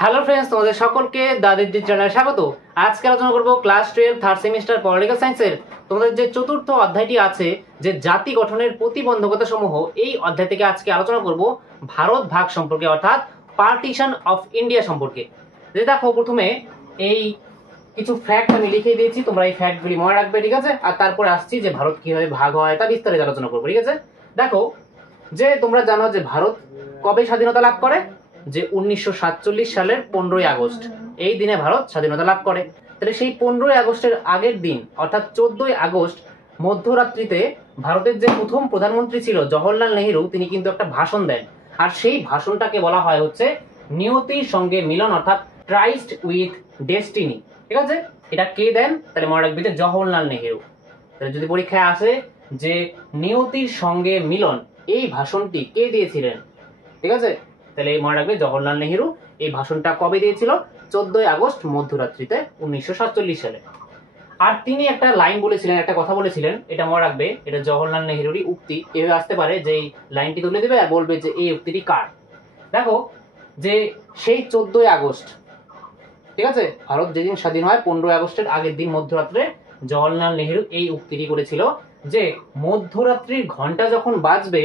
Hello friends, তোমাদের সকলকে দাদির চ্যানেলে স্বাগত। আজকে আলোচনা করব ক্লাস 12 থার্ড সেমিস্টার পলিটিক্যাল সায়েন্সের তোমাদের যে চতুর্থ অধ্যায়টি আছে, যে জাতি গঠনের প্রতিবন্ধকতা সমূহ, এই অধ্যায় থেকে আজকে আলোচনা করব ভারত ভাগ সম্পর্কে, অর্থাৎ পার্টিশন অফ ইন্ডিয়া সম্পর্কে। যে দেখো, প্রথমে এই কিছু ফ্যাক্ট আমি লিখে দিয়েছি, তোমরা এই ফ্যাক্টগুলি মনে রাখবে, ঠিক আছে? আর তারপরে আসছি যে ভারত কিভাবে ভাগ হয় তা বিস্তারিত আলোচনা করবো, ঠিক আছে? দেখো, যে তোমরা জানো যে ভারত কবে স্বাধীনতা লাভ করে, যে 1947 সালের 15ই আগস্ট, এই দিনে ভারত স্বাধীনতা লাভ করে। তাহলে সেই 15ই আগস্টের আগের দিন অর্থাৎ 14ই আগস্ট মধ্যরাত্রিতে ভারতের যে প্রথম প্রধানমন্ত্রী ছিল জওহরলাল নেহেরু, তিনি কিন্তু একটা ভাষণ দেন। আর সেই ভাষণটাকে বলা হয় হচ্ছে নিয়তির সঙ্গে মিলন, অর্থাৎ ট্রাইস্ট উইথ ডেস্টিনি, ঠিক আছে? এটা কে দেন? তাহলে মনে রাখবে যে জওহরলাল নেহেরু। তাহলে যদি পরীক্ষায় আসে যে নিয়তির সঙ্গে মিলন, এই ভাষণটি কে দিয়েছিলেন, ঠিক আছে? তাহলে মনে রাখবে জওহরলাল নেহেরু এই ভাষণটা কবে দিয়েছিল? 14ই আগস্ট মধ্যরাত্রিতে 1947 সালে। আর তিনি একটা লাইন বলেছিলেন, একটা কথা বলেছিলেন, এটা মনে রাখবে, এটা জওহরলাল নেহেরুরই উক্তি। এভাবে আসতে পারে যে এই লাইনটি তুলে দেবে আর বলবে যে এই উক্তিটি কার। দেখো, যে সেই 14ই আগস্ট, ঠিক আছে, ভারত যেদিন স্বাধীন হয় 15ই আগস্টের আগের দিন মধ্যরাত্রে জওহরলাল নেহেরু এই উক্তিটি করেছিল যে মধ্যরাত্রির ঘন্টা যখন বাজবে,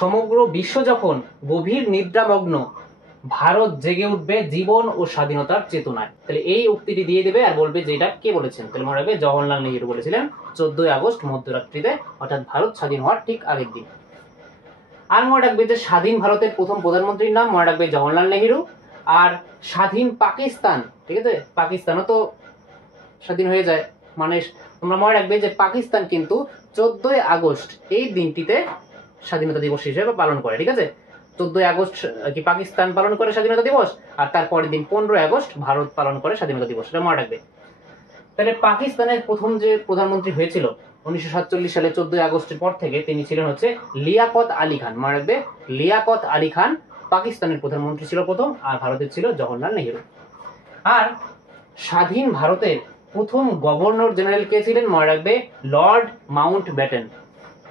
সমগ্র বিশ্ব যখন গভীর নিদ্রামগ্ন, ভারত জেগে উঠবে জীবন ও স্বাধীনতার চেতনায়। তাহলে এই উক্তিটি দিয়ে দেবে আর বলবে যে এটা কে বলেছেন। তাহলে মনে রাখবে জওহরলাল নেহেরু বলেছিলেন 14ই আগস্ট মধ্যরাত্রিতে, অর্থাৎ ভারত স্বাধীন হওয়ার ঠিক আগের দিন। আর মনে রাখবে যে স্বাধীন ভারতের প্রথম প্রধানমন্ত্রীর নাম মনে রাখবে জওহরলাল নেহেরু। আর স্বাধীন পাকিস্তান, ঠিক আছে, পাকিস্তানও তো স্বাধীন হয়ে যায়, মানে তোমরা মনে রাখবে যে পাকিস্তান কিন্তু 14ই আগস্ট এই দিনটিতে স্বাধীনতা দিবস হিসেবে পালন করে, ঠিক আছে? 14ই আগস্ট কি পাকিস্তান পালন করে স্বাধীনতা দিবস, আর তারপরের দিন 15ই আগস্ট ভারত পালন করে স্বাধীনতা দিবস, এটা মনে রাখবে। তাহলে পাকিস্তানের প্রথম যে প্রধানমন্ত্রী হয়েছিল 1947 সালে 14ই আগস্টের পর থেকে, তিনি ছিলেন হচ্ছে লিয়াকত আলী খান। মনে রাখবে, লিয়াকত আলী খান পাকিস্তানের প্রধানমন্ত্রী ছিল প্রথম, আর ভারতের ছিল জওহরলাল নেহেরু। আর স্বাধীন ভারতের প্রথম গভর্নর জেনারেল কে ছিলেন? মনে রাখবে Lord Mountbatten.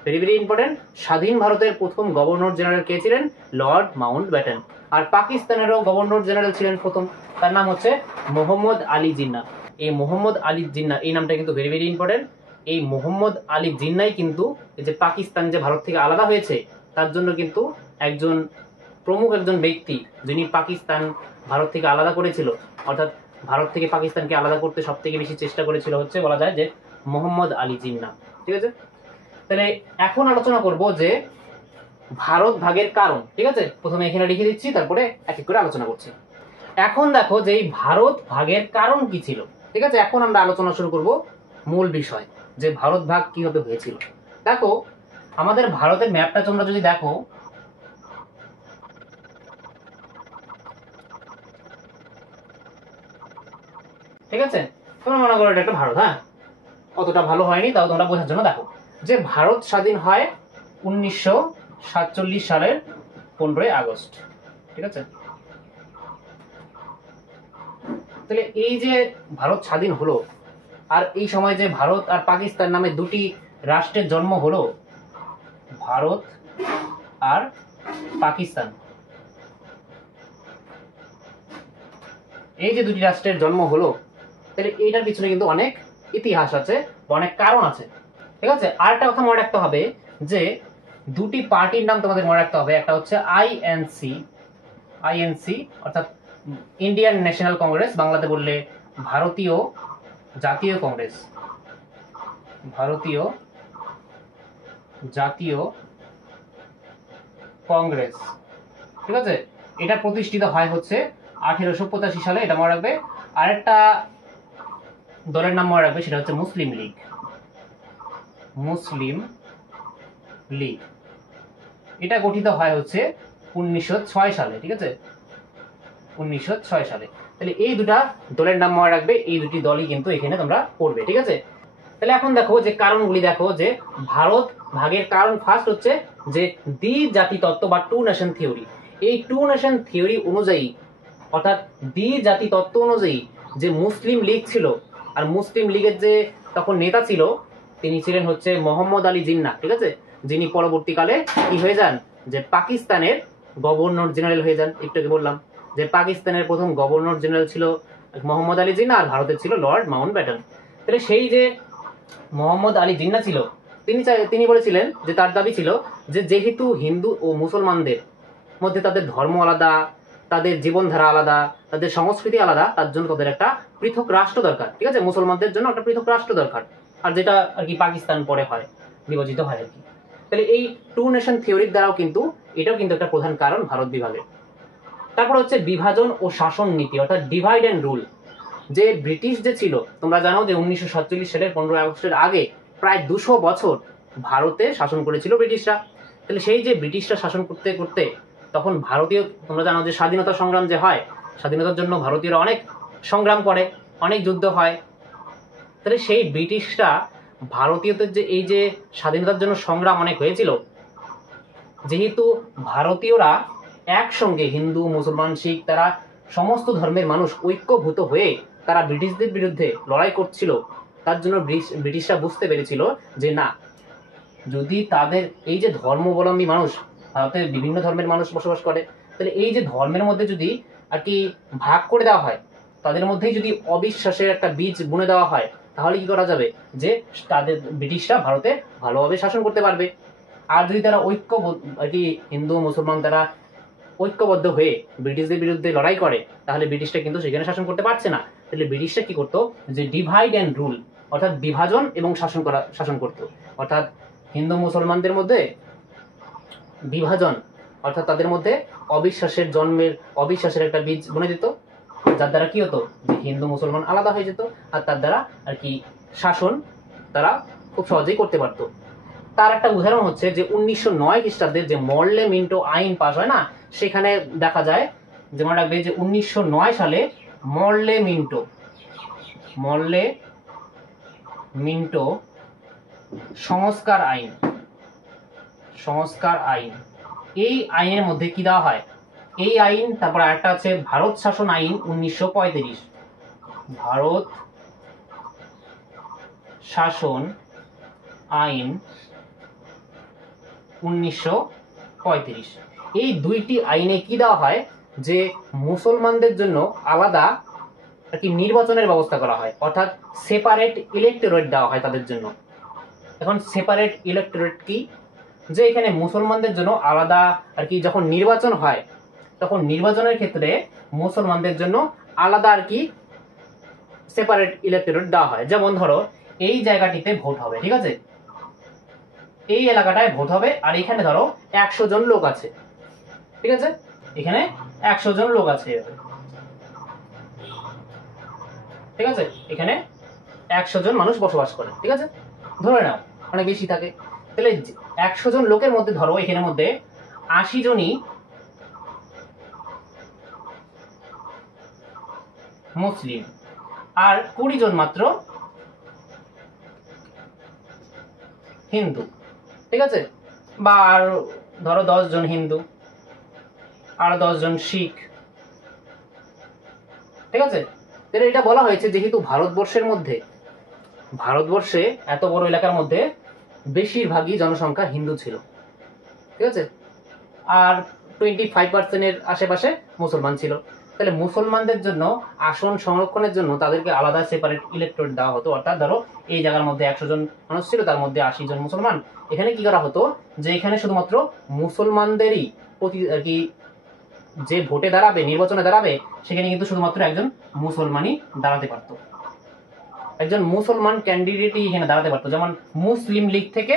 Very very important. স্বাধীন ভারতের প্রথম গভর্নর জেনারেল কে ছিলেন? Lord Mountbatten. আর পাকিস্তানেরও গভর্নর জেনারেল ছিলেন প্রথম, তার নাম হচ্ছে মোহাম্মদ আলী জিন্নাহ। এই মোহাম্মদ আলী জিন্নাহ, এই নামটা কিন্তু ভেরি ভেরি ইম্পর্টেন্ট। এই মোহাম্মদ আলী জিন্নাহই কিন্তু এই যে পাকিস্তান যে ভারত থেকে আলাদা হয়েছে, তার জন্য কিন্তু একজন প্রমুখ একজন ব্যক্তি, যিনি পাকিস্তান ভারত থেকে আলাদা করেছিল, অর্থাৎ ভারত থেকে পাকিস্তানকে আলাদা করতে সব থেকে বেশি চেষ্টা করেছিল হচ্ছে বলা যায় যে মোহাম্মদ আলী জিন্নাহ, ঠিক আছে? তাহলে এখন আলোচনা করব যে ভারত ভাগের কারণ, ঠিক আছে? প্রথমে এখানে লিখে দিচ্ছি, তারপরে এক এক করে আলোচনা করছি। এখন দেখো যে এই ভারত ভাগের কারণ কি ছিল, ঠিক আছে? এখন আমরা আলোচনা শুরু করব মূল বিষয়, যে ভারত ভাগ কিভাবে হয়েছিল। দেখো, আমাদের ভারতের ম্যাপটা তোমরা যদি দেখো, ঠিক আছে, তোমরা মনে করো এটা একটা ভারত, হ্যাঁ, অতটা ভালো হয়নি, তাও তোমরা বোঝার জন্য দেখো যে ভারত স্বাধীন হয় 1947 সালের 15ই আগস্ট, ঠিক আছে? তাহলে এই যে ভারত স্বাধীন হলো, আর এই সময় যে ভারত আর পাকিস্তান নামে দুটি রাষ্ট্রের জন্ম হলো, ভারত আর পাকিস্তান, এই যে দুটি রাষ্ট্রের জন্ম হলো, তাহলে এইটার পিছনে কিন্তু অনেক ইতিহাস আছে, অনেক কারণ আছে, ঠিক আছে? আর একটা কথা মনে রাখতে হবে যে দুটি পার্টির নাম তোমাদের মনে রাখতে হবে। একটা হচ্ছে আইএনসি অর্থাৎ ইন্ডিয়ান ন্যাশনাল কংগ্রেস, বাংলাতে বললে ভারতীয় জাতীয় কংগ্রেস, ভারতীয় জাতীয় কংগ্রেস, ঠিক আছে? এটা প্রতিষ্ঠিত হয় হচ্ছে 1885 সালে, এটা মনে রাখবে। আরেকটা দলের নাম মনে রাখবে, সেটা হচ্ছে মুসলিম লীগ, মুসলিম লীগ। এটা গঠিত হয় হচ্ছে 1906 সালে, ঠিক আছে? 1906 সালে। তাহলে এই দুটা দলের নাম মনে রাখবে, এই দুটি দলই কিন্তু এখানে তোমরা পড়বে, ঠিক আছে? তাহলে এখন দেখো যে কারণগুলি, দেখো যে ভারত ভাগের কারণ ফার্স্ট হচ্ছে যে দ্বি জাতি তত্ত্ব বা টু নেশন থিওরি। এই টু নেশন থিওরি অনুযায়ী, অর্থাৎ দ্বি জাতি তত্ত্ব অনুযায়ী, যে মুসলিম লীগ ছিল, আর মুসলিম লীগের যে তখন নেতা ছিল, তিনি ছিলেন হচ্ছে মোহাম্মদ আলী জিন্নাহ, ঠিক আছে? যিনি পরবর্তীকালে কি হয়ে যান, যে পাকিস্তানের গভর্নর জেনারেল হয়ে যান, একটু আগে বললাম। যে পাকিস্তানের প্রথম গভর্নর জেনারেল ছিল মোহাম্মদ আলী জিন্নাহ, আর ভারতের ছিল লর্ড মাউন্ট ব্যাটেন। তাহলে সেই যে মোহাম্মদ আলী জিন্নাহ ছিল, তিনি বলেছিলেন যে তার দাবি ছিল যে যেহেতু হিন্দু ও মুসলমানদের মধ্যে তাদের ধর্ম আলাদা, তাদের জীবনধারা আলাদা, তাদের সংস্কৃতি আলাদা, তার জন্য তাদের একটা পৃথক রাষ্ট্র দরকার। ঠিক আছে, মুসলমানদের জন্য একটা পৃথক রাষ্ট্র দরকার, আর যেটা আর কি পাকিস্তান পরে হয়, বিভাজিত হয় আর কি। তাহলে এই টু নেশন থিওরির দ্বারাও কিন্তু এটাও কিন্তু একটা প্রধান কারণ ভারত বিভাগের। তারপর হচ্ছে বিভাজন ও শাসন নীতি, অর্থাৎ ডিভাইড অ্যান্ড রুল। যে ব্রিটিশ যে ছিল, তোমরা জানো যে 1947 সালের 15 আগস্টের আগে প্রায় 200 বছর ভারতে শাসন করেছিল ব্রিটিশরা। তাহলে সেই যে ব্রিটিশরা শাসন করতে করতে তখন ভারতীয়, তোমরা জানো যে স্বাধীনতা সংগ্রাম যে হয়, স্বাধীনতার জন্য ভারতীয়রা অনেক সংগ্রাম করে, অনেক যুদ্ধ হয়। তাহলে সেই ব্রিটিশরা ভারতীয়দের যে এই যে স্বাধীনতার জন্য সংগ্রাম অনেক হয়েছিল, যেহেতু ভারতীয়রা একসঙ্গে হিন্দু মুসলমান শিখ তারা সমস্ত ধর্মের মানুষ ঐক্যভূত হয়ে তারা ব্রিটিশদের বিরুদ্ধে লড়াই করছিল, তার জন্য ব্রিটিশরা বুঝতে পেরেছিল যে না, যদি তাদের এই যে ধর্মাবলম্বী মানুষ, ভারতে বিভিন্ন ধর্মের মানুষ বসবাস করে, তাহলে এই যে ধর্মের মধ্যে যদি আর কি ভাগ করে দেওয়া হয়, তাদের মধ্যেই যদি অবিশ্বাসের একটা বীজ বুনে দেওয়া হয়, তাহলে কি করা যাবে যে তাদের ব্রিটিশরা ভারতে ভালোভাবে শাসন করতে পারবে। আর যদি তারা আর কি হিন্দু মুসলমান তারা ঐক্যবদ্ধ হয়ে ব্রিটিশদের বিরুদ্ধে লড়াই করে, তাহলে ব্রিটিশরা কিন্তু সেখানে শাসন করতে পারছে না। তাহলে ব্রিটিশরা কি করতো, যে ডিভাইড অ্যান্ড রুল, অর্থাৎ বিভাজন এবং শাসন করতো। অর্থাৎ হিন্দু মুসলমানদের মধ্যে বিভাজন, অর্থাৎ তাদের মধ্যে অবিশ্বাসের একটা বীজ বুনে দিত, যার দ্বারা কি হতো যে হিন্দু মুসলমান আলাদা হয়ে যেত, আর তার দ্বারা আর কি শাসন তারা খুব সহজেই করতে পারতো। তার একটা উদাহরণ হচ্ছে যে 1909 খ্রিস্টাব্দের যে মরলে মিন্টো আইন পাস হয় না, সেখানে দেখা যায় যে মনে রাখবে যে 1909 সালে মরলে মিন্টো সংস্কার আইন, এই আইনের মধ্যে কি দেওয়া হয়, এই আইন, তারপর আরেকটা আছে ভারত শাসন আইন 1935, ভারত শাসন আইন 1935। এই দুইটি আইনে কি দেওয়া হয় যে মুসলমানদের জন্য আলাদা আর কি নির্বাচনের ব্যবস্থা করা হয়, অর্থাৎ সেপারেট ইলেক্টোরেট দেওয়া হয় তাদের জন্য। এখন সেপারেট ইলেক্টোরেট কি, যে এখানে মুসলমানদের জন্য আলাদা আর কি যখন নির্বাচন হয়, তখন নির্বাচনের ক্ষেত্রে মুসলমানদের জন্য আলাদা আর কি সেপারেট ইলেক্টোরেট দেওয়া হয়। যেমন ধরো এই জায়গাটিতে ভোট হবে, ঠিক আছে, এই এলাকাটায় ভোট হবে, আর এখানে ধরো 100 জন লোক আছে, ঠিক আছে, এখানে 100 জন লোক আছে, ঠিক আছে, এখানে 100 জন মানুষ বসবাস করে, ঠিক আছে, ধরে নাও অনেক বেশি থাকে। তাহলে 100 জন লোকের মধ্যে ধরো এখানের মধ্যে 80 জনই মুসলিম, আর 20 জন মাত্র হিন্দু, ঠিক আছে, বা আর ধরো 10 জন হিন্দু আর 10 জন শিখ, ঠিক আছে। তাহলে এটা বলা হয়েছে যেহেতু ভারতবর্ষে এত বড় এলাকার মধ্যে বেশিরভাগই জনসংখ্যা হিন্দু ছিল, ঠিক আছে, আর 25% আশেপাশে মুসলমান ছিল। তাহলে মুসলমানদের জন্য আসন সংরক্ষণের জন্য তাদেরকে আলাদা সেপারেট ইলেক্টোরেট দেওয়া হতো। অর্থাৎ ধরো এই জায়গার মধ্যে 100 জন মানুষ ছিল, তার মধ্যে 80 জন মুসলমান। এখানে কি করা হতো যে এখানে শুধুমাত্র মুসলমানদেরই আর কি যে ভোটে দাঁড়াবে, নির্বাচনে দাঁড়াবে, সেখানে কিন্তু শুধুমাত্র একজন মুসলমানই দাঁড়াতে পারতো, একজন মুসলমান ক্যান্ডিডেটই এখানে দাঁড়াতে পারতো। যেমন মুসলিম লীগ থেকে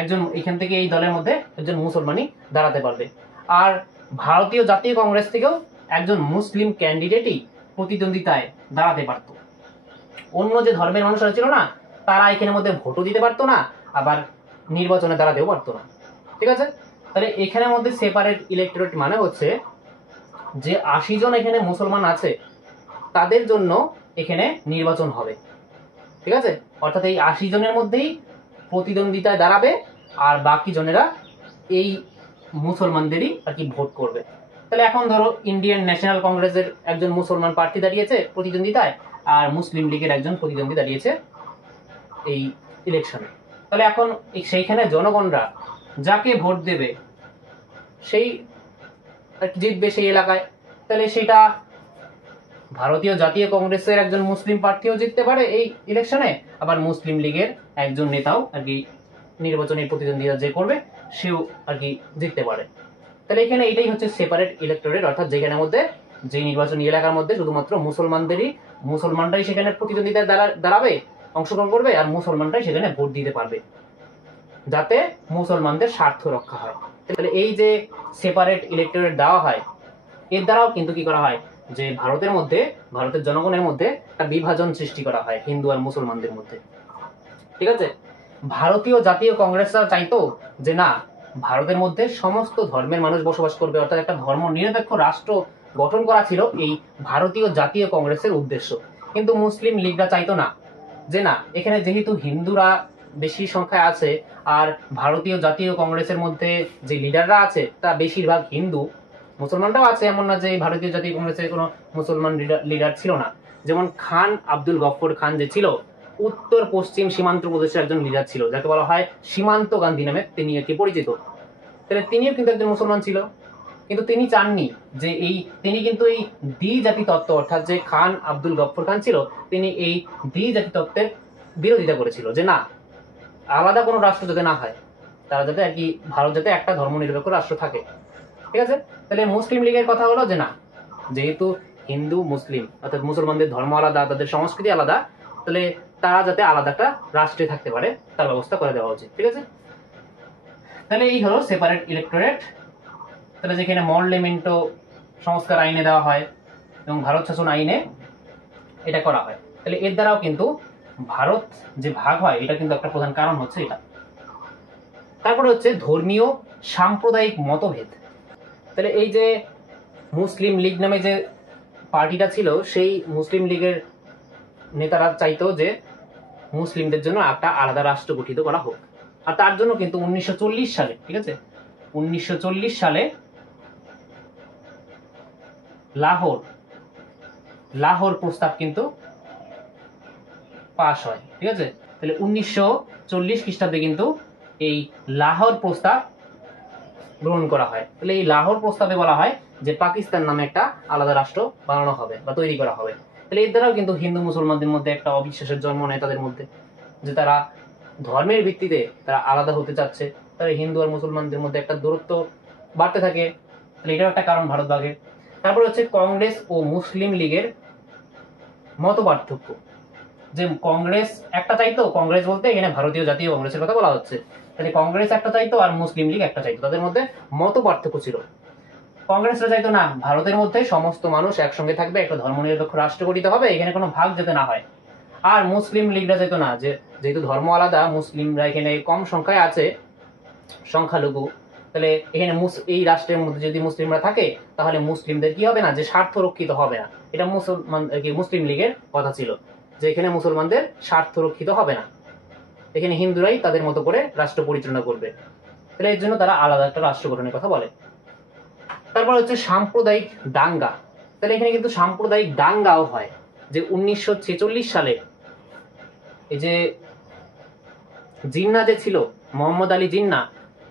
একজন, এখান থেকে এই দলের মধ্যে একজন মুসলমানই দাঁড়াতে পারবে। আর ভারতীয় জাতীয় কংগ্রেস থেকেও একজন মুসলিম ক্যান্ডিডেটই প্রতিদ্বন্দ্বিতায় দাঁড়াতে পারত। অন্য যে ধর্মের মানুষরা ছিল না, তারা এখানের মধ্যে ভোটও দিতে পারতো না, আবার নির্বাচনে দাঁড়াতেও পারতো না, ঠিক আছে। তাহলে এখানের মধ্যে সেপারেট ইলেক্টোরেট মানে হচ্ছে যে 80 জন এখানে মুসলমান আছে, তাদের জন্য এখানে নির্বাচন হবে, ঠিক আছে। অর্থাৎ এই 80 জনের মধ্যেই প্রতিদ্বন্দ্বিতায় দাঁড়াবে, আর বাকি জনেরা এই মুসলমানদেরই আর কি ভোট করবে। তাহলে এখন ধরো ইন্ডিয়ান ন্যাশনাল কংগ্রেসের একজন মুসলমান প্রার্থী দাঁড়িয়েছে প্রতিদ্বন্দ্বিতায়, আর মুসলিম লীগের একজন প্রতিদ্বন্দ্বী দাঁড়িয়েছে এই ইলেকশনে। তাহলে এখন সেইখানে জনগণরা যাকে ভোট দেবে সেই জিতবে সেই এলাকায়, তাহলে সেটা ভারতীয় জাতীয় কংগ্রেসের একজন মুসলিম প্রার্থীও জিততে পারে এই ইলেকশনে, আবার মুসলিম লীগের একজন নেতাও আর কি নির্বাচনী প্রতিদ্বন্দ্বিতা যে করবে সেও আর কি জিততে পারে। তাহলে এখানে এটাই হচ্ছে সেপারেট ইলেক্টোরেট, অর্থাৎ যেখানের মধ্যে যে নির্বাচনী এলাকার মধ্যে শুধুমাত্র মুসলমানরাই সেখানে প্রতিদ্বন্দ্বিতায় দাঁড়াবে, অংশগ্রহণ করবে, আর মুসলমানরাই সেখানে ভোট দিতে পারবে, যাতে মুসলমানদের স্বার্থ রক্ষা হয়। তাহলে এই যে সেপারেট ইলেক্টোরেট দেওয়া হয়, এর দ্বারাও কিন্তু কি করা হয় যে ভারতের জনগণের মধ্যে একটা বিভাজন সৃষ্টি করা হয় হিন্দু আর মুসলমানদের মধ্যে। ঠিক আছে, ভারতীয় জাতীয় কংগ্রেসরা চাইতো যে না, ভারতের মধ্যে সমস্ত ধর্মের মানুষ বসবাস করবে, অর্থাৎ একটা ধর্ম নিরপেক্ষ রাষ্ট্র গঠন করা ছিল এই ভারতীয় জাতীয় কংগ্রেসের উদ্দেশ্য। কিন্তু মুসলিম লীগরা চাইতো না, যে না, এখানে যেহেতু হিন্দুরা বেশি সংখ্যায় আছে আর ভারতীয় জাতীয় কংগ্রেসের মধ্যে যে লিডাররা আছে তা বেশিরভাগ হিন্দু, মুসলমানরাও আছে, এমন না যে ভারতীয় জাতীয় কংগ্রেসের কোনো মুসলমান লিডার ছিল না। যেমন খান আব্দুল গফর খান যে ছিল, উত্তর পশ্চিম সীমান্ত প্রদেশের একজন লিডার ছিল, যাকে বলা হয় সীমান্ত গান্ধী নামে তিনি আর কি পরিচিত। তাহলে তিনিও কিন্তু একজন মুসলমান ছিল, কিন্তু তিনি চাননি যে তিনি কিন্তু এই দ্বিজাতি তত্ত্ব, অর্থাৎ যে খান আব্দুল গফর খান ছিল, তিনি এই দ্বিজাতি তত্ত্বের বিরোধিতা করেছিল, যে না, আলাদা কোনো রাষ্ট্র যাতে না হয়, তারা যাতে আর কি ভারত যাতে একটা ধর্মনিরপেক্ষ রাষ্ট্র থাকে। ঠিক আছে, তাহলে মুসলিম লীগের কথা হলো যে না, যেহেতু হিন্দু মুসলিম অর্থাৎ মুসলমানদের ধর্ম আলাদা, তাদের সংস্কৃতি আলাদা, তাহলে তারা যাতে আলাদা একটা রাষ্ট্রে থাকতে পারে তার ব্যবস্থা করে দেওয়া উচিত। ঠিক আছে, তাহলে এই হলো সেপারেট ইলেক্টোরেট। তাহলে যেখানে মরলেমেন্টো সংস্কার আইনে দেওয়া হয় এবং ভারত শাসন আইনে এটা করা হয়, তাহলে এর দ্বারাও কিন্তু ভারত যে ভাগ হয় এটা কিন্তু একটা প্রধান কারণ হচ্ছে এটা। তারপরে হচ্ছে ধর্মীয় সাম্প্রদায়িক মতভেদ। তাহলে এই যে মুসলিম লীগ নামে যে পার্টিটা ছিল, সেই মুসলিম লীগের নেতারা চাইতো যে মুসলিমদের জন্য একটা আলাদা রাষ্ট্র গঠিত করা হোক, আর তার জন্য কিন্তু 1940 সালে, ঠিক আছে, 1940 সালে লাহোর প্রস্তাব কিন্তু পাশ হয়। ঠিক আছে, তাহলে 1940 খ্রিস্টাব্দে কিন্তু এই লাহোর প্রস্তাব গ্রহণ করা হয়। তাহলে এই লাহোর প্রস্তাবে বলা হয় যে পাকিস্তান নামে একটা আলাদা রাষ্ট্র বানানো হবে বা তৈরি করা হবে। তাহলে এর দ্বারাও কিন্তু হিন্দু মুসলমানদের মধ্যে একটা অবিশ্বাসের জন্ম নেয় তাদের মধ্যে, যে তারা ধর্মের ভিত্তিতে তারা আলাদা হতে চাচ্ছে, তাহলে হিন্দু আর মুসলমানদের মধ্যে একটা দূরত্ব বাড়তে থাকে। তাহলে এটাও একটা কারণ ভারত ভাগের। তারপরে হচ্ছে কংগ্রেস ও মুসলিম লীগের মত পার্থক্য। যে কংগ্রেস একটা চাইতো, কংগ্রেস বলতে এখানে ভারতীয় জাতীয় কংগ্রেসের কথা বলা হচ্ছে, তাহলে কংগ্রেস একটা চাইতো আর মুসলিম লীগ একটা চাইতো, তাদের মধ্যে মত পার্থক্য ছিল। কংগ্রেসরা চাইতো না, ভারতের মধ্যে সমস্ত মানুষ একসঙ্গে থাকবে, একটা ধর্মনিরপেক্ষ রাষ্ট্র গঠিত হবে, এখানে কোনো ভাগ যাতে না হয়। আর মুসলিম লীগরা চাইতো না, যে যেহেতু ধর্ম আলাদা, মুসলিমরা এখানে কম সংখ্যায় আছে, সংখ্যালঘু, তাহলে এখানে এই রাষ্ট্রের মধ্যে যদি মুসলিমরা থাকে তাহলে মুসলিমদের কি হবে না, যে স্বার্থ রক্ষিত হবে না। এটা মুসলিম লীগের কথা ছিল, যে এখানে মুসলমানদের স্বার্থ রক্ষিত হবে না, এখানে হিন্দুরাই তাদের মতো করে রাষ্ট্র পরিচালনা করবে। তাহলে এর জন্য তারা আলাদা একটা রাষ্ট্র গঠনের কথা বলে। তারপর হচ্ছে সাম্প্রদায়িক দাঙ্গা। তাহলে এখানে কিন্তু সাম্প্রদায়িক দাঙ্গাও হয়, যে 1946 সালে এই যে জিন্না যে ছিল, মোহাম্মদ আলী জিন্না,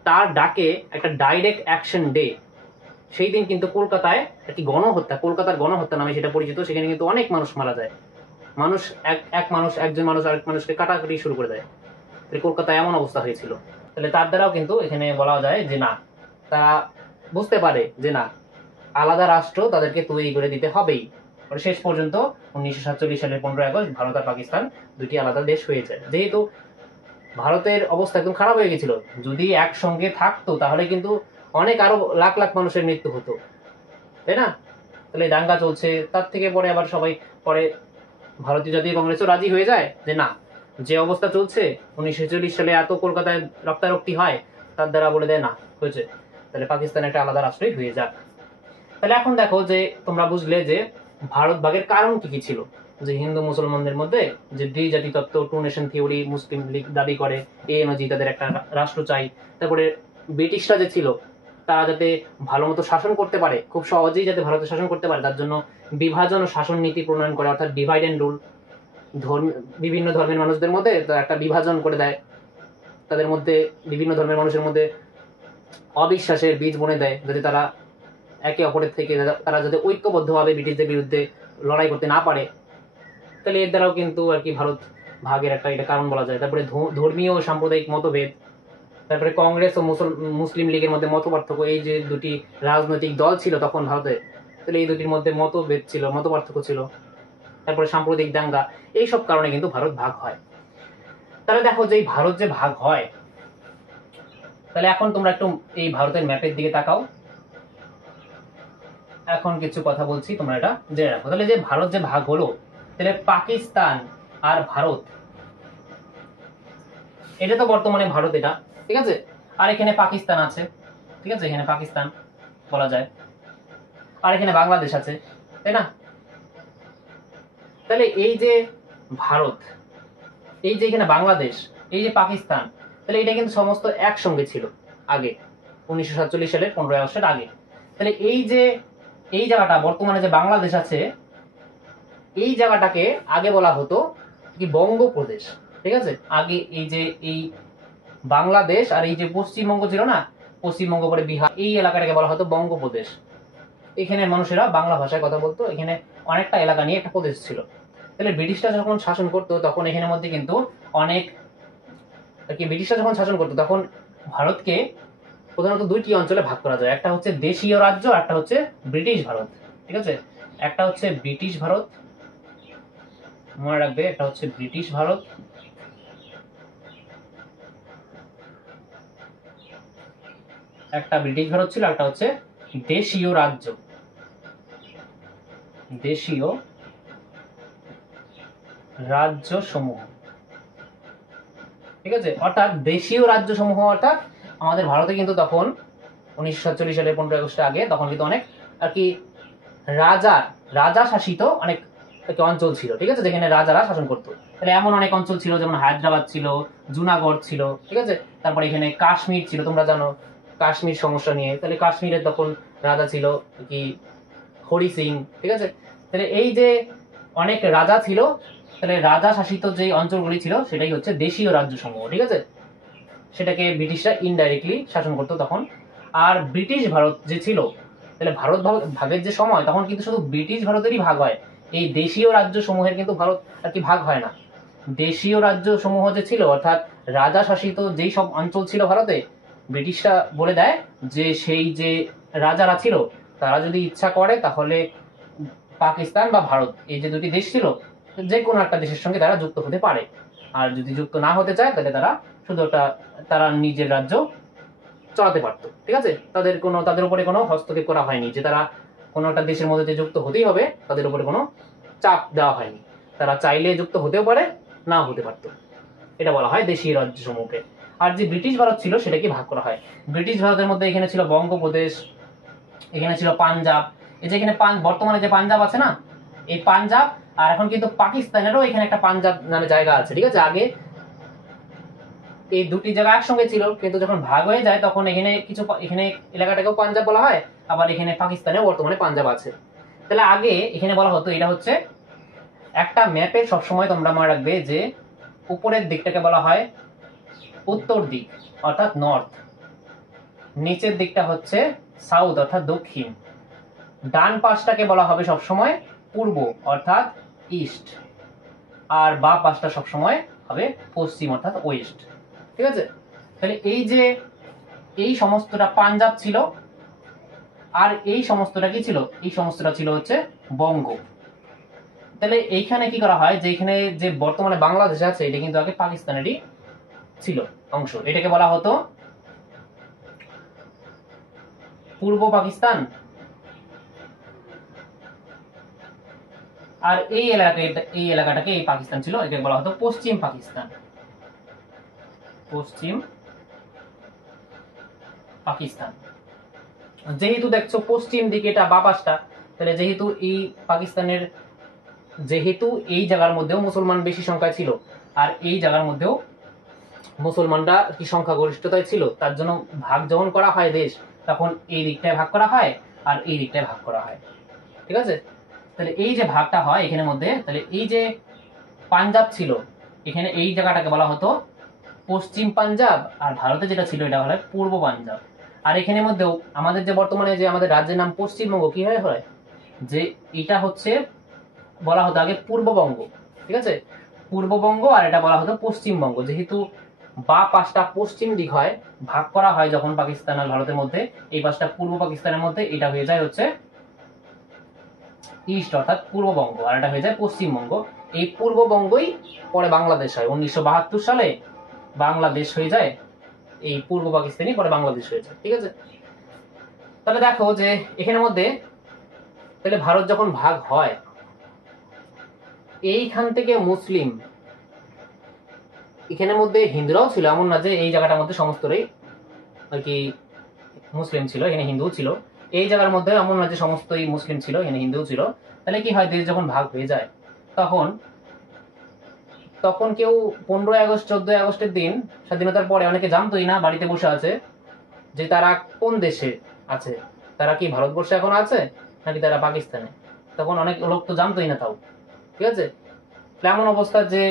তার ডাকে একটা ডাইরেক্ট অ্যাকশন ডে, সেই দিন কিন্তু কলকাতায় একটি গণহত্যা, কলকাতার গণহত্যা নামে সেটা পরিচিত, সেখানে কিন্তু অনেক মানুষ মারা যায়, একজন মানুষ আরেক মানুষকে কাটাকাটি শুরু করে দেয়। কলকাতায় এমন অবস্থা হয়েছিল। তাহলে তার দ্বারাও কিন্তু এখানে বলা যায় যে না, তারা বুঝতে পারে যে না, আলাদা রাষ্ট্র তাদেরকে তৈরি করে দিতে হবেই। শেষ পর্যন্ত 1947 সালের 15 আগস্ট ভারত আর পাকিস্তান দুটি আলাদা দেশ হয়ে যায়। যেহেতু ভারতের অবস্থা একদম খারাপ হয়ে গেছিল, যদি একসঙ্গে থাকতো তাহলে কিন্তু আরো লাখ লাখ মানুষের মৃত্যু হতো, তাই না? তাহলে দাঙ্গা চলছে, তার থেকে পরে আবার সবাই পরে ভারতীয় জাতীয় কংগ্রেসও রাজি হয়ে যায় যে না, যে অবস্থা চলছে 1946 সালে এত কলকাতায় রক্তারক্তি হয়, তার দ্বারা বলে দেয় না হয়েছে, তাহলে পাকিস্তান একটা আলাদা রাষ্ট্রই হয়ে যাক। তাহলে এখন দেখো যে তোমরা বুঝলে যে ভারত ভাগের কারণ কি কি ছিল, যে হিন্দু মুসলমানদের মধ্যে যে দ্বিজাতি তত্ত্ব, টু নেশন থিওরি মুসলিম লীগ দাবি করে, এএনজি তাদের একটা রাষ্ট্র চাই। তারপরে ব্রিটিশরা যে ছিল, তারা যাতে ভালো মতো শাসন করতে পারে, খুব সহজেই যাতে ভারতে শাসন করতে পারে, তার জন্য বিভাজন ও শাসন নীতি প্রণয়ন করে, অর্থাৎ ডিভাইড এন্ড রুল। বিভিন্ন ধর্মের মানুষদের মধ্যে একটা বিভাজন করে দেয়, তাদের মধ্যে বিভিন্ন ধর্মের মানুষের মধ্যে অবিশ্বাসের বীজ বুনে দেয়, যাতে তারা একে অপরের থেকে তারা যাতে ঐক্যবদ্ধভাবে ব্রিটিশদের বিরুদ্ধে লড়াই করতে না পারে, তাহলে এর দ্বারাও কিন্তু আর কি ভারত ভাগের একটা এটা কারণ বলা যায়। তারপরে ধর্মীয় ও সাম্প্রদায়িক মতভেদ, তারপরে কংগ্রেস ও মুসলিম লীগের মধ্যে মত পার্থক্য, এই যে দুটি রাজনৈতিক দল ছিল তখন ভারতে, তাহলে এই দুটির মধ্যে মতভেদ ছিল, মত পার্থক্য ছিল। তারপরে সাম্প্রদায়িক দাঙ্গা, এইসব কারণে কিন্তু ভারত ভাগ হয়। তাহলে দেখো যে এই ভারত যে ভাগ হয়, তাহলে এখন তোমরা একটু এই ভারতের ম্যাপের দিকে তাকাও। এখন কিছু কথা বলছি, তোমরা এটা জেনে রাখো। তাহলে যে ভারত যে ভাগ হলো, তাহলে পাকিস্তান আর ভারত, এটা তো বর্তমানে ভারত, এটা ঠিক আছে। আর এখানে পাকিস্তান আছে, ঠিক আছে, এখানে পাকিস্তান বলা যায়। আর এখানে বাংলাদেশ আছে, তাই না? তাহলে এই যে ভারত, এই যে এখানে বাংলাদেশ, এই যে পাকিস্তান, তাহলে এটা কিন্তু সমস্ত একসঙ্গে ছিল আগে 1947 সালের 15ই আগস্টের আগে। তাহলে এই যে এই জায়গাটা বর্তমানে যে বাংলাদেশ আছে, এই জায়গাটাকে আগে বলা হতো কি বঙ্গপ্রদেশ, ঠিক আছে। আগে এই যে এই বাংলাদেশ আর এই যে পশ্চিমবঙ্গ ছিল না, পশ্চিমবঙ্গ পরে বিহার, এই এলাকাটাকে বলা হতো বঙ্গপ্রদেশ। এখানে মানুষেরা বাংলা ভাষায় কথা বলতো, এখানে অনেকটা এলাকা নিয়ে একটা প্রদেশ ছিল। তাহলে ব্রিটিশরা যখন শাসন করতো তখন এখানের মধ্যে কিন্তু অনেক আর কি, ব্রিটিশরা যখন শাসন করতো তখন ভারতকে প্রধানত দুইটি অঞ্চলে ভাগ করা যায়, একটা হচ্ছে দেশীয় রাজ্য, একটা হচ্ছে ব্রিটিশ ভারত, ঠিক আছে। একটা হচ্ছে ব্রিটিশ ভারত, মনে রাখবে, একটা হচ্ছে ব্রিটিশ ভারত, একটা ব্রিটিশ ভারত ছিল, একটা হচ্ছে দেশীয় রাজ্য, দেশীয় রাজ্য সমূহ, ঠিক আছে। অর্থাৎ দেশীয় রাজ্য সমূহ অর্থাৎ আমাদের ভারতে কিন্তু তখন 1947 সালের 15ই আগস্টের আগে তখন কিন্তু অনেক আর কি রাজা শাসিত অনেক অঞ্চল ছিল, ঠিক আছে, যেখানে রাজারা শাসন করতো। তাহলে এমন অনেক অঞ্চল ছিল, যেমন হায়দ্রাবাদ ছিল, জুনাগড় ছিল, ঠিক আছে। তারপরে এখানে কাশ্মীর ছিল, তোমরা জানো কাশ্মীর সমস্যা নিয়ে, তাহলে কাশ্মীরের তখন রাজা ছিল কি হরি সিং, ঠিক আছে। তাহলে এই যে অনেক রাজা ছিল, তাহলে রাজা শাসিত যে অঞ্চলগুলি ছিল সেটাই হচ্ছে দেশীয় রাজ্য সমূহ, ঠিক আছে। সেটাকে ব্রিটিশরা ইনডাইরেক্টলি শাসন করতো তখন। আর ব্রিটিশ ভারত যে ছিল, তাহলে ভারত ভাগের যে সময় তখন কিন্তু শুধু ব্রিটিশ ভারতেরই ভাগ হয়, এই দেশীয় রাজ্য সমূহের কিন্তু ভারত আর কি ভাগ হয় না। দেশীয় রাজ্য সমূহ যে ছিল অর্থাৎ রাজা শাসিত যেই সব অঞ্চল ছিল ভারতে, ব্রিটিশরা বলে দেয় যে সেই যে রাজারা ছিল তারা যদি ইচ্ছা করে তাহলে পাকিস্তান বা ভারত, এই যে দুটি দেশ ছিল, যে কোনো একটা দেশের সঙ্গে তারা যুক্ত হতে পারে। আর যদি যুক্ত না হতে চায় তাহলে তারা শুধু তারা নিজের রাজ্য চালাতে পারতো, ঠিক আছে। তাদের উপরে কোনো হস্তক্ষেপ করা হয়নি যে তারা কোনো একটা দেশের মধ্যে যে যুক্ত হতেই হবে, তাদের উপরে কোনো চাপ দেওয়া হয়নি। তারা চাইলে যুক্ত হতেও পারে, না হতে পারতো। এটা বলা হয় দেশীয় রাজ্য সমূহকে। আর যে ব্রিটিশ ভারত ছিল সেটাকে ভাগ করা হয়। ব্রিটিশ ভারতের মধ্যে এখানে ছিল বঙ্গপ্রদেশ, এখানে ছিল পাঞ্জাব, এই যে এখানে বর্তমানে যে পাঞ্জাব আছে না, এই পাঞ্জাব, আর এখন কিন্তু পাকিস্তানেরও এখানে একটা পাঞ্জাব নামে জায়গা আছে, ঠিক আছে। আগে এই দুটি জায়গা একসঙ্গে ছিল, কিন্তু যখন ভাগ হয়ে যায় তখন এখানে এলাকাটাকেও পাঞ্জাব বলা হয়, আবার এখানে পাকিস্তানেও বর্তমানে পাঞ্জাব আছে। তাহলে আগে এখানে বলা হতো, এটা হচ্ছে একটা ম্যাপে সবসময় তোমরা মনে রাখবে যে উপরের দিকটাকে বলা হয় উত্তর দিক অর্থাৎ নর্থ, নিচের দিকটা হচ্ছে সাউথ অর্থাৎ দক্ষিণ, ডান পাশটাকে বলা হবে সবসময় পূর্ব অর্থাৎ ইস্ট, আর বাম পাশটা সবসময় হবে পশ্চিম অর্থাৎ ওয়েস্ট, ঠিক আছে। তাহলে এই যে এই সমস্তটা পাঞ্জাব ছিল, আর এই সমস্তটা কি ছিল, এই সমস্তটা ছিল হচ্ছে বঙ্গ। তাহলে এইখানে কি করা হয়, যে এখানে যে বর্তমানে বাংলাদেশ আছে এটা কিন্তু আগে পাকিস্তানেরই ছিল অংশ, এটাকে বলা হতো পূর্ব পাকিস্তান। আর এই এলাকাটাকে এই পাকিস্তান ছিল, এটাকে বলা হতো পশ্চিম পাকিস্তান, পশ্চিম পাকিস্তান। যেহেতু দেখছো পশ্চিম দিকে এটা বাপাসটা, তাহলে যেহেতু এই পাকিস্তানের যেহেতু এই জায়গার মধ্যেও মুসলমান বেশি সংখ্যায় ছিল, আর এই জায়গার মধ্যেও মুসলমানরা কি সংখ্যাগরিষ্ঠতায় ছিল, তার জন্য ভাগ যখন করা হয় দেশ, তখন এই দিকটায় ভাগ করা হয় আর এই দিকটায় ভাগ করা হয়, ঠিক আছে। তাহলে এই যে ভাগটা হয় এখানের মধ্যে, তাহলে এই যে পাঞ্জাব ছিল, এখানে এই জায়গাটাকে বলা হতো পশ্চিম পাঞ্জাব, আর ভারতে যেটা ছিল এটা বলা হয় পূর্ব পাঞ্জাব। আর এখানের মধ্যেও আমাদের যে বর্তমানে যে আমাদের রাজ্যের নাম পশ্চিমবঙ্গ কি হয় যে এটা হচ্ছে বলা হতো আগে পূর্ববঙ্গ, ঠিক আছে, পূর্ববঙ্গ, আর এটা বলা হতো পশ্চিমবঙ্গ। যেহেতু বা পাঁচটা পশ্চিম দিক হয়, ভাগ করা হয় যখন পাকিস্তান আর ভারতের মধ্যে, এই পাঁচটা পূর্ব পাকিস্তানের মধ্যে, এটা হয়ে যায় হচ্ছে ইস্ট অর্থাৎ পূর্ববঙ্গ, আর এটা হয়ে যায় পশ্চিমবঙ্গ। এই পূর্ববঙ্গই পরে বাংলাদেশ হয় 1972 সালে, বাংলাদেশ হয়ে যায়, এই পূর্ব পাকিস্তানই পরে বাংলাদেশ হয়ে যায়, ঠিক আছে। তাহলে দেখো যে এখানের মধ্যে তাহলে ভারত যখন ভাগ হয়, এইখান থেকে মুসলিম, এখানের মধ্যে হিন্দুরাও ছিল, এমন না যে এই জায়গাটার মধ্যে সমস্তরাই আর কি মুসলিম ছিল, এখানে হিন্দুও ছিল। এই জায়গার মধ্যে এমন না যে সমস্তই মুসলিম ছিল, এখানে হিন্দুও ছিল। তাহলে কি হয়, দেশ যখন ভাগ হয়ে যায় তখন তখন কেউ 15ই আগস্ট 14ই আগস্টের দিন স্বাধীনতার পরে অনেকে জানতোই না, বাড়িতে বসে আছে, যে তারা কোন দেশে আছে, তারা কি ভারতবর্ষে এখন আছে নাকি তারা পাকিস্তানে। তখন অনেক লোক তো জানতোই না তাও, ঠিক আছে। এমন অবস্থা যে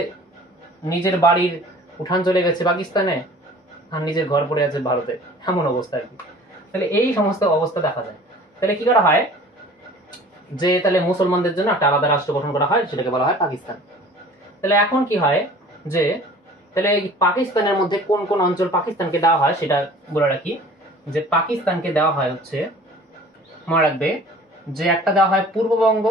নিজের বাড়ির উঠান চলে গেছে পাকিস্তানে আর নিজের ঘর পড়ে আছে ভারতে, এমন অবস্থা আর কি। তাহলে এই সমস্ত অবস্থা দেখা যায়। তাহলে কি করা হয় যে তাহলে মুসলমানদের জন্য একটা আলাদা রাষ্ট্র গঠন করা হয়, সেটাকে বলা হয় পাকিস্তান। তাহলে এখন কি হয় যে তাহলে পাকিস্তানের মধ্যে কোন কোন অঞ্চল পাকিস্তানকে দেওয়া হয় সেটা বলে রাখি, যে পাকিস্তানকে দেওয়া হয় হচ্ছে, মনে রাখবে যে একটা দেওয়া হয় পূর্ববঙ্গ,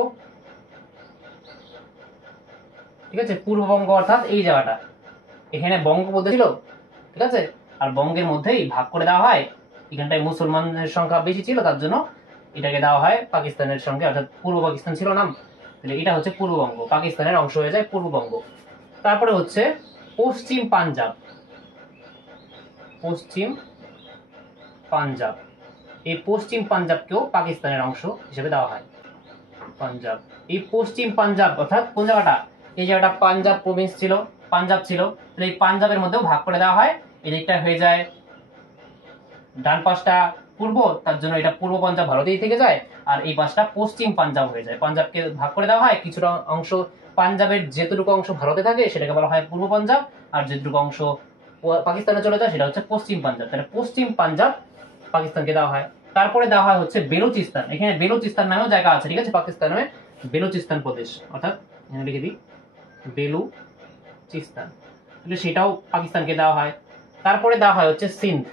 ঠিক আছে, পূর্ববঙ্গ অর্থাৎ এই জায়গাটা, এখানে বঙ্গোপসাগর ছিল, ঠিক আছে, আর বঙ্গের মধ্যেই ভাগ করে দেওয়া হয়, এখানটায় মুসলমানদের সংখ্যা বেশি ছিল তার জন্য এটাকে দেওয়া হয় পাকিস্তানের সঙ্গে, অর্থাৎ পূর্ব পাকিস্তান ছিল নাম, তাহলে এটা হচ্ছে পূর্ববঙ্গ, পাকিস্তানের অংশ হয়ে যায় পূর্ববঙ্গ। তারপরে হচ্ছে পশ্চিম পাঞ্জাব, পশ্চিম পাঞ্জাব, এই পশ্চিম পাঞ্জাবকেও পাকিস্তানের অংশ হিসেবে দেওয়া হয়, পাঞ্জাব। এই পশ্চিম পাঞ্জাব অর্থাৎ কোন জায়গাটা, এই জায়গাটা পাঞ্জাব প্রভিন্স ছিল, পাঞ্জাব ছিল, তাহলে এই পাঞ্জাবের মধ্যেও ভাগ করে দেওয়া হয়, এই দিকটা হয়ে যায় ডান পাশটা পূর্ব, তার জন্য এটা পূর্ব পাঞ্জাব ভারতেই থেকে যায়, আর এই পাশটা পশ্চিম পাঞ্জাব হয়ে যায়। পাঞ্জাবকে ভাগ করে দেওয়া হয়, কিছুটা অংশ পাঞ্জাবের যেটুকু অংশ ভারতে থাকে সেটাকে বলা হয় পূর্ব পাঞ্জাব, আর যেটুকু অংশ পাকিস্তানে চলে যায় সেটা হচ্ছে পশ্চিম পাঞ্জাব। তাহলে পশ্চিম পাঞ্জাব পাকিস্তানকে দেওয়া হয়। তারপরে দেওয়া হয় হচ্ছে বেলুচিস্তান, এখানে বেলুচিস্তান নামেও জায়গা আছে, ঠিক আছে, পাকিস্তানে বেলুচিস্তান প্রদেশ, অর্থাৎ এখানে লিখে দিই বেলুচিস্তান, সেটাও পাকিস্তানকে দেওয়া হয়। তারপরে দেওয়া হয় হচ্ছে সিন্ধ,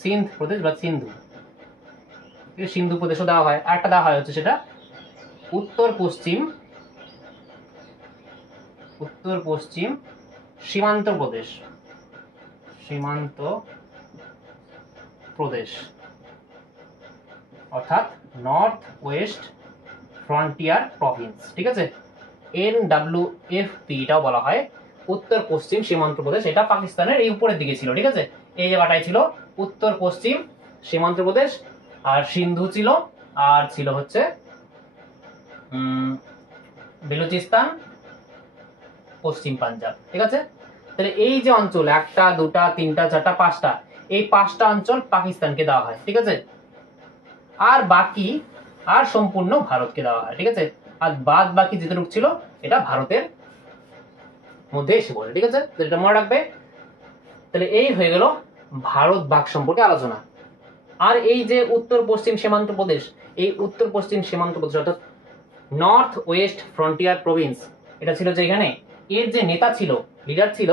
সিন্ধ প্রদেশ বা সিন্ধু, সিন্ধু প্রদেশও দেওয়া হয়। আরেকটা দেওয়া হয় হচ্ছে সেটা উত্তর পশ্চিম সীমান্ত প্রদেশ, সীমান্ত প্রদেশ অর্থাৎ নর্থ ওয়েস্ট ফ্রন্টিয়ার প্রভিন্স, ঠিক আছে, NWFP এটাও বলা হয়, উত্তর পশ্চিম সীমান্ত প্রদেশ। এটা পাকিস্তানের এই উপরের দিকে ছিল, ঠিক আছে, এই জায়গাটাই ছিল উত্তর পশ্চিম সীমান্ত প্রদেশ, আর সিন্ধু ছিল, আর ছিল হচ্ছে বেলুচিস্তান, পশ্চিম পাঞ্জাব, ঠিক আছে। তাহলে এই যে অঞ্চল 1টা 2টা 3টা 4টা 5টা, এই 5টা অঞ্চল পাকিস্তানকে দেওয়া হয়, ঠিক আছে, আর বাকি আর সম্পূর্ণ ভারতকে দেওয়া হয়, ঠিক আছে, আর বাদ বাকি যেটুকু ছিল এটা ভারতের মধ্যে এসে পড়ে, ঠিক আছে, এটা মনে রাখবে। তাহলে এই হয়ে গেল ভারত ভাগ সম্পর্কে আলোচনা। আর এই যে উত্তর পশ্চিম সীমান্ত প্রদেশ, এই উত্তর পশ্চিম সীমান্ত প্রদেশ অর্থাৎ নর্থ ওয়েস্ট ফ্রন্টিয়ার প্রভিন্স, এটা ছিল যে এখানে এর যে নেতা ছিল, লিডার ছিল,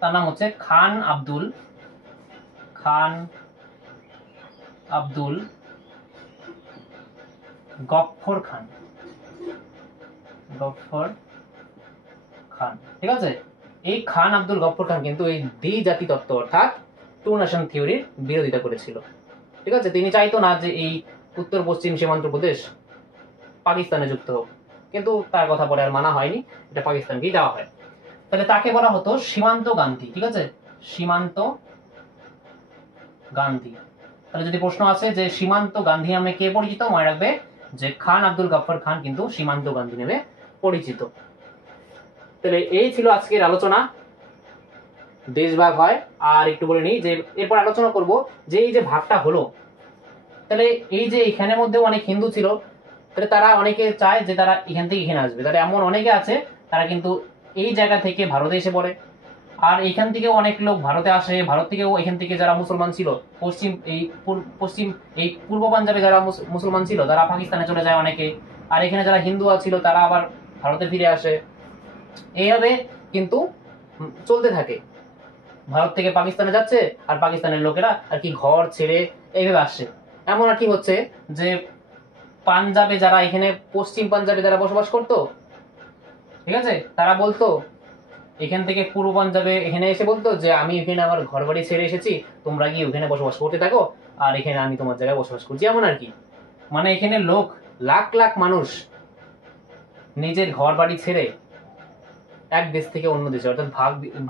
তার নাম হচ্ছে খান আব্দুল গফর খান, ঠিক আছে। এই খান আব্দুল গফর খান কিন্তু এই দ্বিজাতি তত্ত্ব অর্থাৎ টু নেশন থিওরির বিরোধিতা করেছিল, ঠিক আছে। তিনি চাইতো না যে এই উত্তর পশ্চিম সীমান্ত প্রদেশ পাকিস্তানে যুক্ত হোক, কিন্তু তার কথা পরে আর মানা হয়নি, এটা পাকিস্তানকেই দেওয়া হয়। তাহলে তাকে বলা হতো সীমান্ত গান্ধী, ঠিক আছে, সীমান্ত গান্ধী। তাহলে যদি প্রশ্ন আসে যে সীমান্ত গান্ধী নামে কে পরিচিত, মনে রাখবে যে খান আব্দুল গফর খান কিন্তু সীমান্ত গান্ধী নামে পরিচিত। তাহলে এই ছিল আজকের আলোচনা, দেশভাগ হয়। আর একটু বলে নিই যে এরপর আলোচনা করব যে এই যে ভাগটা হলো, তাহলে এই যে এখানের মধ্যেও অনেক হিন্দু ছিল, তাহলে তারা অনেকে চায় যে তারা এখান থেকে এখানে আসবে, তাহলে এমন অনেকে আছে তারা কিন্তু এই জায়গা থেকে ভারতে এসে পড়ে, আর এখান থেকে অনেক লোক ভারতে আসে, ভারত থেকেও এখান থেকে যারা মুসলমান ছিল পশ্চিম এই পূর্ব পাঞ্জাবে যারা মুসলমান ছিল তারা পাকিস্তানে চলে যায় অনেকে, আর এখানে যারা হিন্দু ছিল তারা আবার ভারতে ফিরে আসে। এইভাবে কিন্তু চলতে থাকে, ভারত থেকে পাকিস্তানে যাচ্ছে আর পাকিস্তানের লোকেরা আর কি ঘর ছেড়ে এইভাবে আসছে। এমন আর কি হচ্ছে যে পাঞ্জাবে যারা এখানে পশ্চিম পাঞ্জাবে যারা বসবাস করতো, ঠিক আছে, তারা বলতো এখান থেকে পূর্ব পাঞ্জাবে এখানে এসে বলতো যে আমি এখানে আমার ঘর বাড়ি ছেড়ে এসেছি, তোমরা গিয়ে ওখানে বসবাস করতে থাকো আর এখানে আমি তোমার জায়গায় বসবাস করছি, এমন আর কি। মানে এখানে লোক লাখ লাখ মানুষ নিজের ঘর বাড়ি ছেড়ে এক দেশ থেকে অন্য দেশে, অর্থাৎ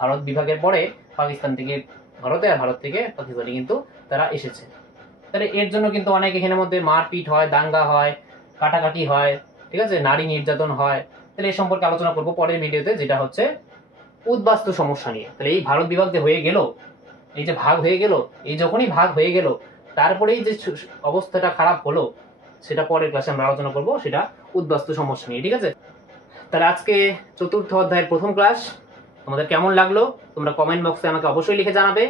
ভারত বিভাগের পরে পাকিস্তান থেকে ভারতে আর ভারত থেকে পাকিস্তানে কিন্তু তারা এসেছে। তাহলে এর জন্য কিন্তু অনেক এখানের মধ্যে মারপিট হয়, দাঙ্গা হয়, কাটাকাটি হয়, ঠিক আছে, নারী নির্যাতন হয়। তাহলে এই সম্পর্কে আলোচনা করবো পরের ভিডিওতে, যেটা হচ্ছে উদ্বাস্তু সমস্যা নিয়ে। তাহলে এই ভারত বিভাগ যে হয়ে গেল, এই যে ভাগ হয়ে গেল, এই যখনই ভাগ হয়ে গেল তারপরেই যে অবস্থাটা খারাপ হলো সেটা পরের ক্লাসে আমরা আলোচনা করবো, সেটা উদ্বাস্তু সমস্যা নিয়ে, ঠিক আছে। তাহলে আজকে চতুর্থ অধ্যায়ের প্রথম ক্লাস তোমাদের কেমন লাগলো তোমরা কমেন্ট বক্সে আমাকে অবশ্যই লিখে জানাবে।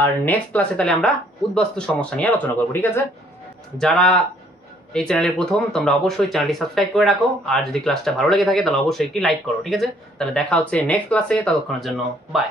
আর নেক্সট ক্লাসে তাহলে আমরা উদ্বাস্তু সমস্যা নিয়ে আলোচনা করবো, ঠিক আছে। যারা এই চ্যানেলের প্রথম, তোমরা অবশ্যই চ্যানেলটি সাবস্ক্রাইব করে রাখো, আর যদি ক্লাসটা ভালো লেগে থাকে তাহলে অবশ্যই একটি লাইক করো, ঠিক আছে। তাহলে দেখা হচ্ছে নেক্সট ক্লাসে, ততক্ষণের জন্য বাই।